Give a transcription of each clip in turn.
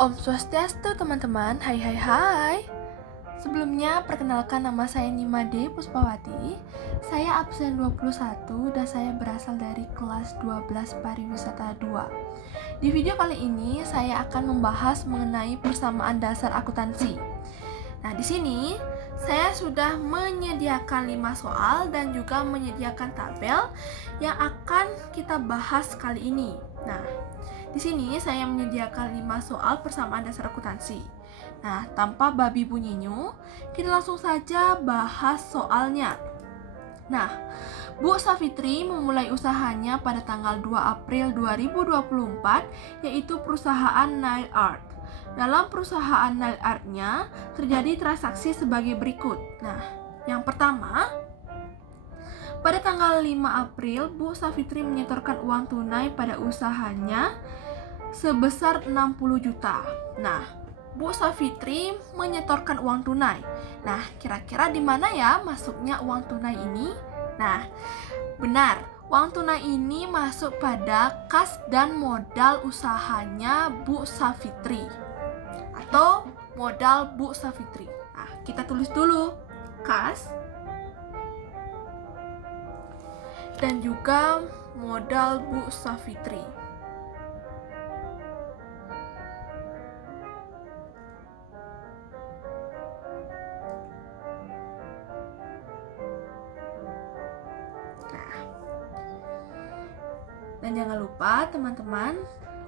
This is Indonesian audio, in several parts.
Om Swastiastu teman-teman, hai hai hai. Sebelumnya perkenalkan nama saya Nimade Puspawati. Saya absen 21 dan saya berasal dari kelas 12 Pariwisata 2. Di video kali ini saya akan membahas mengenai persamaan dasar akuntansi. Nah, di sini saya sudah menyediakan 5 soal dan juga menyediakan tabel yang akan kita bahas kali ini. Nah, di sini saya menyediakan 5 soal persamaan dasar akuntansi. Nah, tanpa babi bunyinya, kita langsung saja bahas soalnya. Nah, Bu Safitri memulai usahanya pada tanggal 2 April 2024, yaitu perusahaan Nile Art. Dalam perusahaan Nile Art-nya terjadi transaksi sebagai berikut. Nah, yang pertama, pada tanggal 5 April, Bu Safitri menyetorkan uang tunai pada usahanya sebesar 60 juta. Nah, Bu Safitri menyetorkan uang tunai. Nah, kira-kira di mana ya masuknya uang tunai ini? Nah, benar, uang tunai ini masuk pada kas dan modal usahanya Bu Safitri atau modal Bu Safitri. Nah, kita tulis dulu kas dan juga modal Bu Safitri. Dan jangan lupa teman-teman,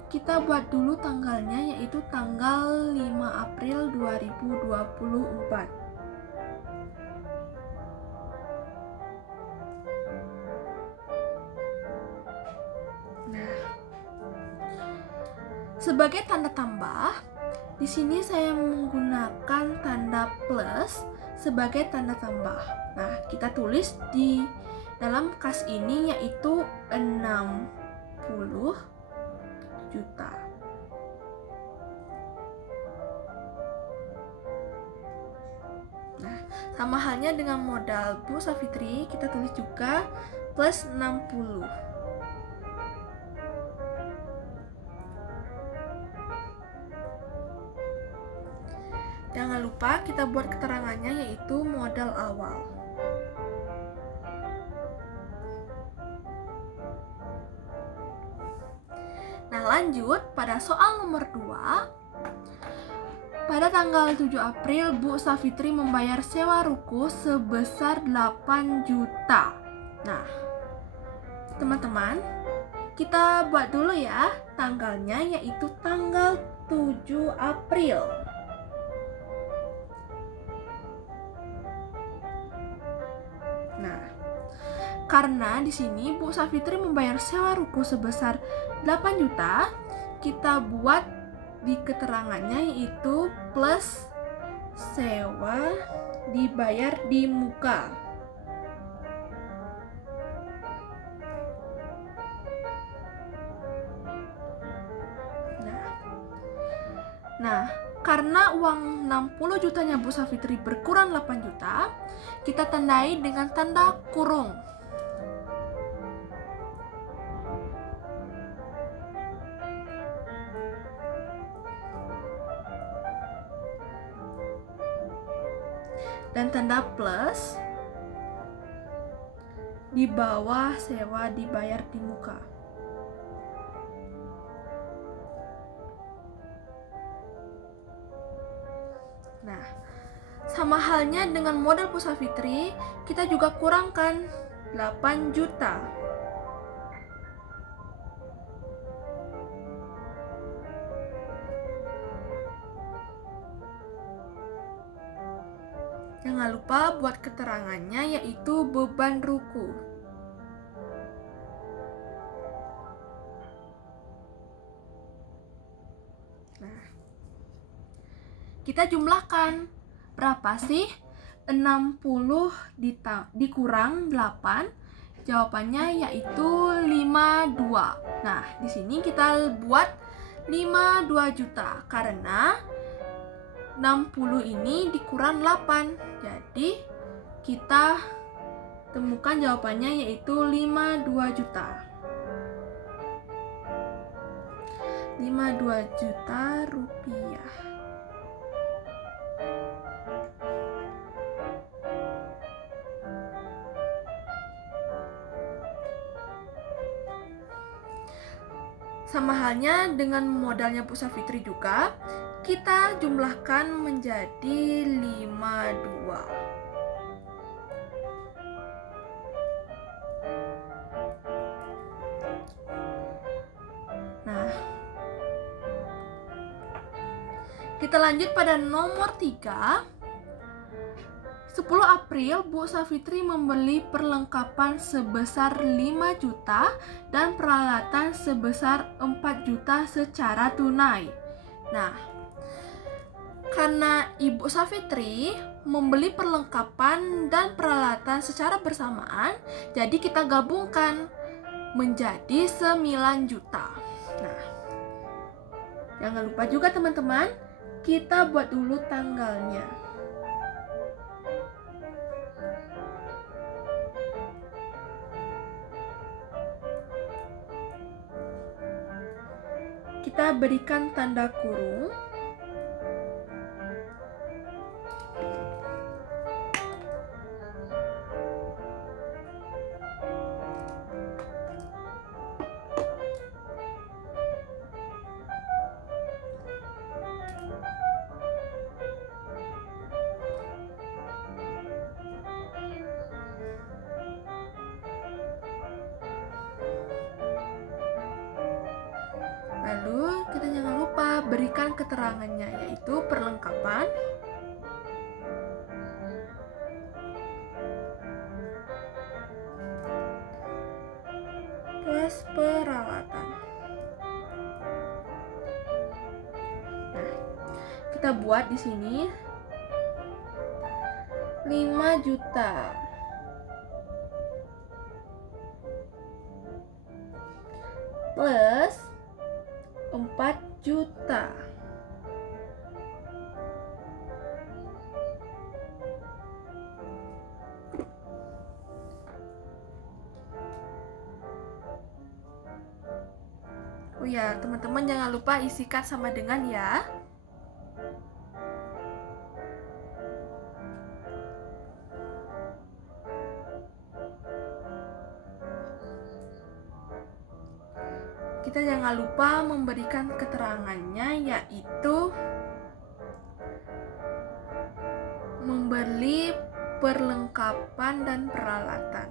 kita buat dulu tanggalnya, yaitu tanggal 5 April 2024. Nah, sebagai tanda tambah, di sini saya menggunakan tanda plus sebagai tanda tambah. Nah, kita tulis di dalam kas ini yaitu 60 juta. Nah, sama halnya dengan modal Bu Safitri, kita tulis juga plus 60. Jangan lupa kita buat keterangannya yaitu modal awal. Nah, lanjut pada soal nomor 2. Pada tanggal 7 April, Bu Safitri membayar sewa ruko sebesar 8 juta. Nah, teman-teman, kita buat dulu ya tanggalnya, yaitu tanggal 7 April. Nah, karena di sini Bu Safitri membayar sewa ruko sebesar 8 juta, kita buat di keterangannya yaitu plus sewa dibayar di muka. Nah, karena uang 60 jutanya Bu Safitri berkurang 8 juta, kita tandai dengan tanda kurung. Dan tanda plus di bawah sewa dibayar di muka. Nah, sama halnya dengan modal Bu Safitri, kita juga kurangkan 8 juta. Jangan lupa buat keterangannya yaitu beban ruko. Nah, kita jumlahkan berapa sih 60 dikurang 8? Jawabannya yaitu 52. Nah, di sini kita buat 52 juta karena 60 ini dikurang 8. Jadi kita temukan jawabannya yaitu 52 juta. 52 juta rupiah. Sama halnya dengan modalnya Bu Safitri juga, kita jumlahkan menjadi 52. Nah, kita lanjut pada nomor 3. 10 April, Bu Safitri membeli perlengkapan sebesar 5 juta dan peralatan sebesar 4 juta secara tunai. Nah, karena Ibu Safitri membeli perlengkapan dan peralatan secara bersamaan, jadi kita gabungkan menjadi 9 juta. Nah, jangan lupa juga teman-teman, kita buat dulu tanggalnya. Kita berikan tanda kurung. Lalu kita jangan lupa berikan keterangannya, yaitu perlengkapan plus peralatan. Nah, kita buat di sini 5 juta plus 4 juta. Oh ya, teman-teman jangan lupa isikan sama dengan ya. Kita jangan lupa memberikan keterangannya, yaitu membeli perlengkapan dan peralatan.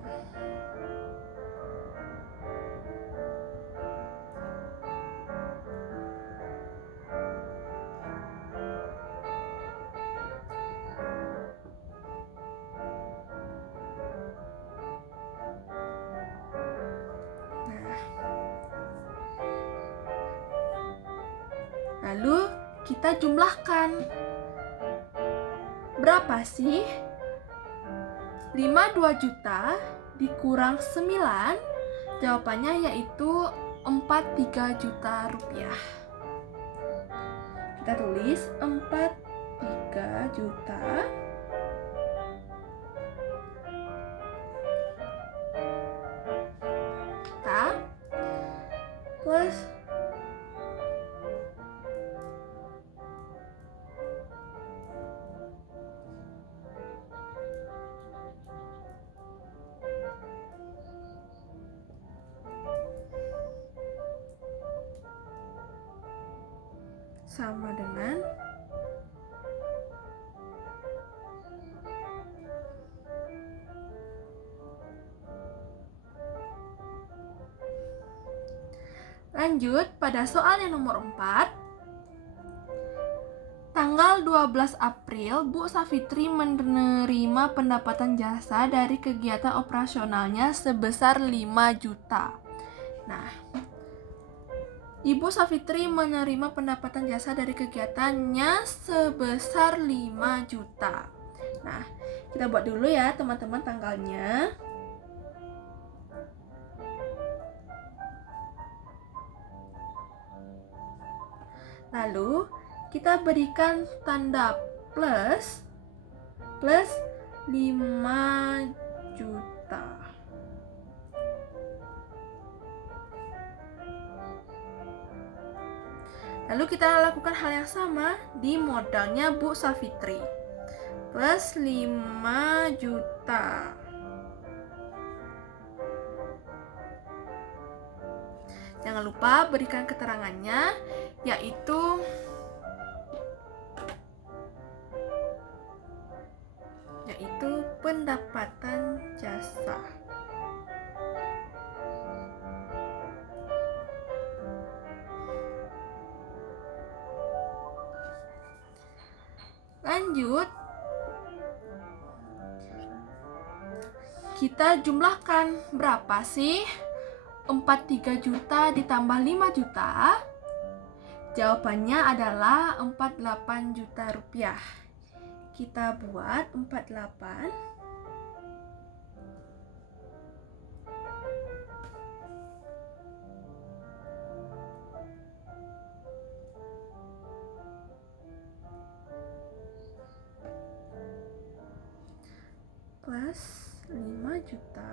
Lalu kita jumlahkan. Berapa sih 52 juta dikurang 9? Jawabannya yaitu 43 juta rupiah. Kita tulis 43 juta plus sama dengan lanjut pada soal yang nomor 4. Tanggal 12 April, Bu Safitri menerima pendapatan jasa dari kegiatan operasionalnya sebesar 5 juta. Nah, Ibu Safitri menerima pendapatan jasa dari kegiatannya sebesar 5 juta. Nah, kita buat dulu ya teman-teman tanggalnya. Lalu kita berikan tanda plus 5 juta. kita lakukan hal yang sama di modalnya Bu Safitri. Plus 5 juta. Jangan lupa berikan keterangannya, yaitu pendapatan jasa. Lanjut, kita jumlahkan berapa sih 43 juta ditambah 5 juta? Jawabannya adalah 48 juta rupiah. Kita buat 48 plus 5 juta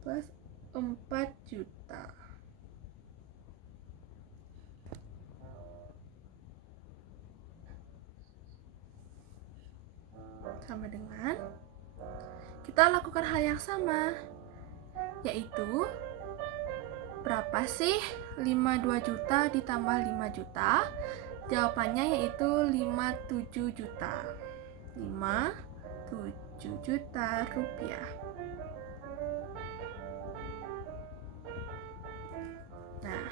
plus 4 juta. Sama dengan kita lakukan hal yang sama, yaitu berapa sih 52 juta ditambah 5 juta? Jawabannya yaitu 57 juta. 57 juta rupiah. Nah,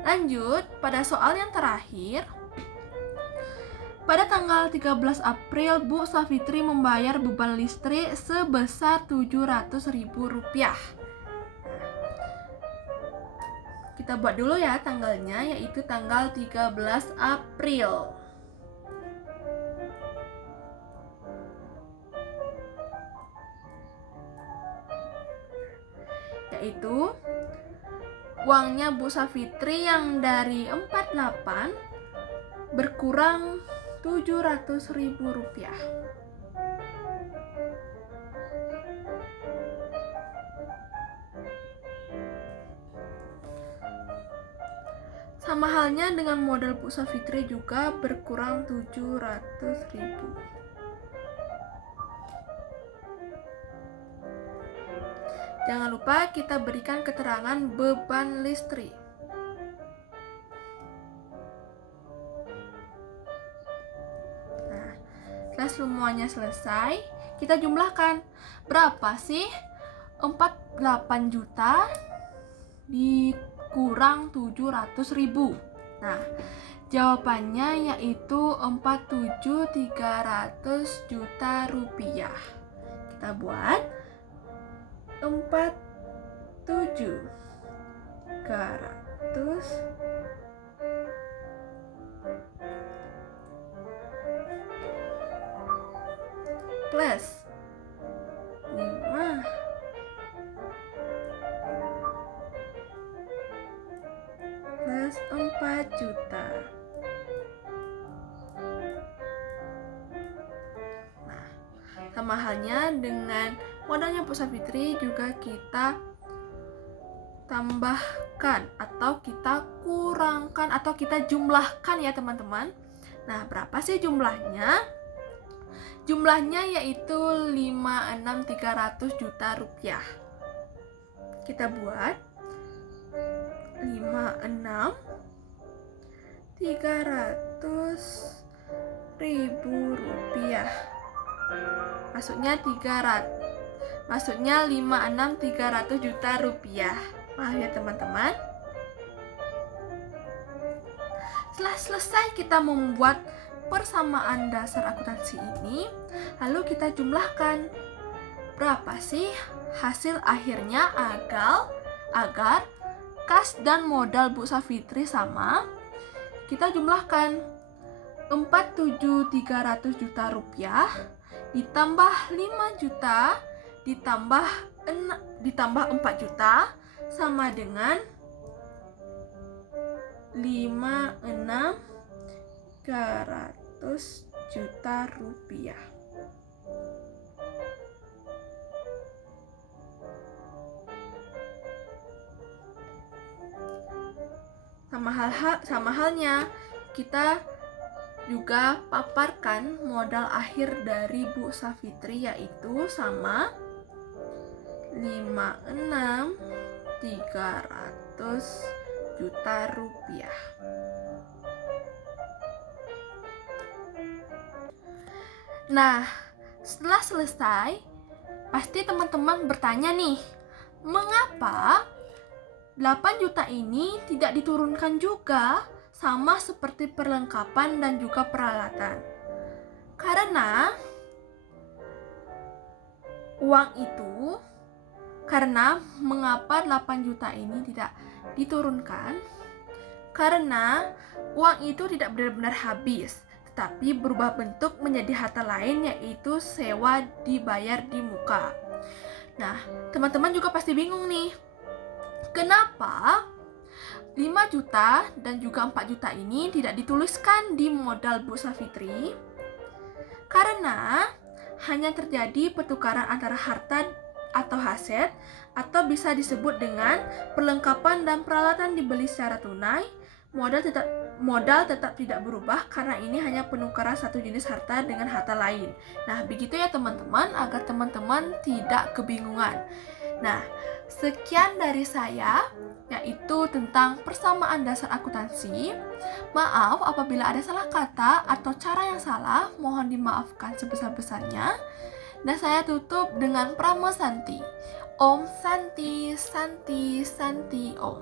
lanjut pada soal yang terakhir. Pada tanggal 13 April, Bu Safitri membayar beban listrik sebesar Rp700.000. Kita buat dulu ya tanggalnya, yaitu tanggal 13 April. Yaitu uangnya Bu Safitri yang dari 48 berkurang Rp700.000. Sama halnya dengan modal Bu Safitri juga berkurang 700.000. Jangan lupa kita berikan keterangan beban listrik. Nah, setelah semuanya selesai, kita jumlahkan. Berapa sih 48 juta dikurang 700.000? Nah, jawabannya yaitu 47.300 juta rupiah. Kita buat 47.300 plus 5 plus 4 juta. Nah, sama halnya dengan modalnya Bu Safitri juga kita tambahkan atau kita kurangkan atau kita jumlahkan ya teman-teman. Nah, berapa sih jumlahnya? Jumlahnya yaitu 56.300 juta rupiah. Kita buat 56.300.000 rupiah. Maksudnya 56.300 juta rupiah. Maaf ya teman-teman. Setelah selesai kita membuat persamaan dasar akuntansi ini, lalu kita jumlahkan berapa sih hasil akhirnya agar kas dan modal Bu Safitri sama. Kita jumlahkan 47.300 juta rupiah ditambah 5 juta ditambah 4 juta sama dengan 56.300 juta rupiah. Sama halnya kita juga paparkan modal akhir dari Bu Safitri, yaitu sama 56.300 juta rupiah. Nah, setelah selesai, pasti teman-teman bertanya nih, mengapa 8 juta ini tidak diturunkan juga sama seperti perlengkapan dan juga peralatan? Karena mengapa 8 juta ini tidak diturunkan? Karena uang itu tidak benar-benar habis, tetapi berubah bentuk menjadi harta lain, yaitu sewa dibayar di muka. Nah, teman-teman juga pasti bingung nih, kenapa 5 juta dan juga 4 juta ini tidak dituliskan di modal Bu Safitri? Karena hanya terjadi pertukaran antara harta atau aset, atau bisa disebut dengan perlengkapan dan peralatan dibeli secara tunai. Modal tetap tidak berubah karena ini hanya penukaran satu jenis harta dengan harta lain. Nah, begitu ya teman-teman, agar teman-teman tidak kebingungan. Nah, sekian dari saya, yaitu tentang persamaan dasar akuntansi. Maaf apabila ada salah kata atau cara yang salah, mohon dimaafkan sebesar-besarnya. Dan saya tutup dengan Pramo Santi. Om Santi, Santi, Santi, Om.